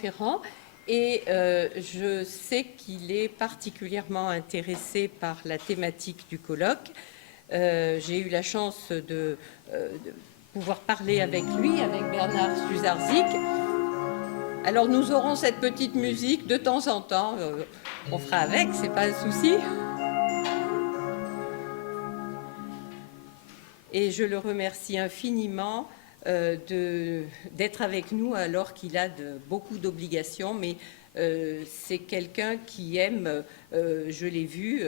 Clermont-Ferrand et je sais qu'il est particulièrement intéressé par la thématique du colloque. J'ai eu la chance de pouvoir parler avec lui, avec Bernard Suzarzik. Alors nous aurons cette petite musique de temps en temps, on fera avec, c'est pas un souci. Et je le remercie infiniment d'être avec nous alors qu'il a beaucoup d'obligations, mais c'est quelqu'un qui aime, je l'ai vu,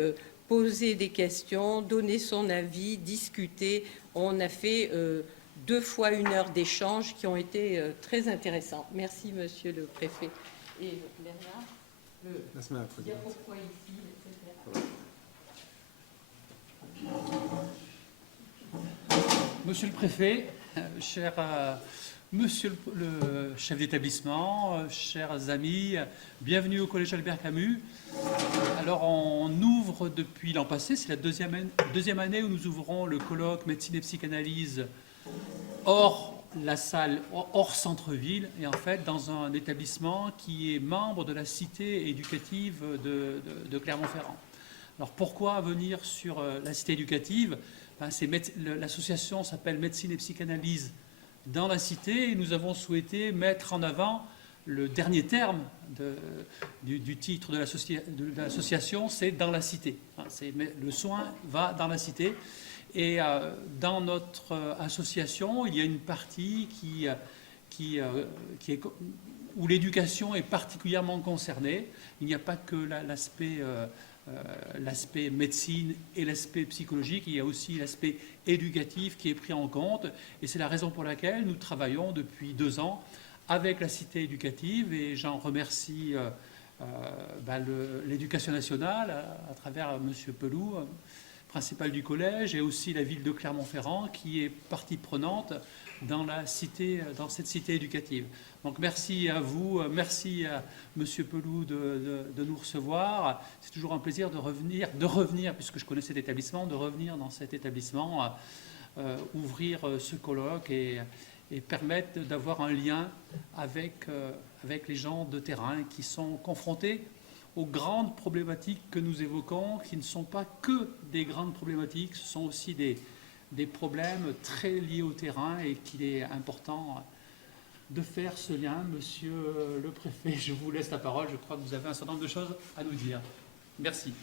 poser des questions, donner son avis, discuter. On a fait 2 fois 1 heure d'échange qui ont été très intéressantes. Merci, Monsieur le Préfet. Et Bernard, dire pourquoi ici, etc. Monsieur le Préfet, cher Monsieur le chef d'établissement, chers amis, bienvenue au Collège Albert Camus. Alors on ouvre depuis l'an passé, c'est la deuxième année où nous ouvrons le colloque médecine et psychanalyse hors la salle, hors centre-ville, et en fait dans un établissement qui est membre de la cité éducative de Clermont-Ferrand. Alors pourquoi venir sur la cité éducative? L'association s'appelle Médecine et Psychanalyse dans la cité et nous avons souhaité mettre en avant le dernier terme du titre de l'association, c'est dans la cité. Le soin va dans la cité. Et dans notre association, il y a une partie où l'éducation est particulièrement concernée. Il n'y a pas que l'aspect médecine et l'aspect psychologique, il y a aussi l'aspect éducatif qui est pris en compte. Et c'est la raison pour laquelle nous travaillons depuis 2 ans avec la cité éducative. Et j'en remercie l'éducation nationale à travers M. Pelou, principal du collège, et aussi la ville de Clermont-Ferrand qui est partie prenante dans cette cité éducative. Donc merci à vous, merci à M. Pelou de nous recevoir. C'est toujours un plaisir de revenir, puisque je connais cet établissement, de revenir dans cet établissement, ouvrir ce colloque et permettre d'avoir un lien avec les gens de terrain qui sont confrontés aux grandes problématiques que nous évoquons, qui ne sont pas que des grandes problématiques, ce sont aussi des problèmes très liés au terrain et qu'il est important de faire ce lien. Monsieur le Préfet, je vous laisse la parole. Je crois que vous avez un certain nombre de choses à nous dire. Merci.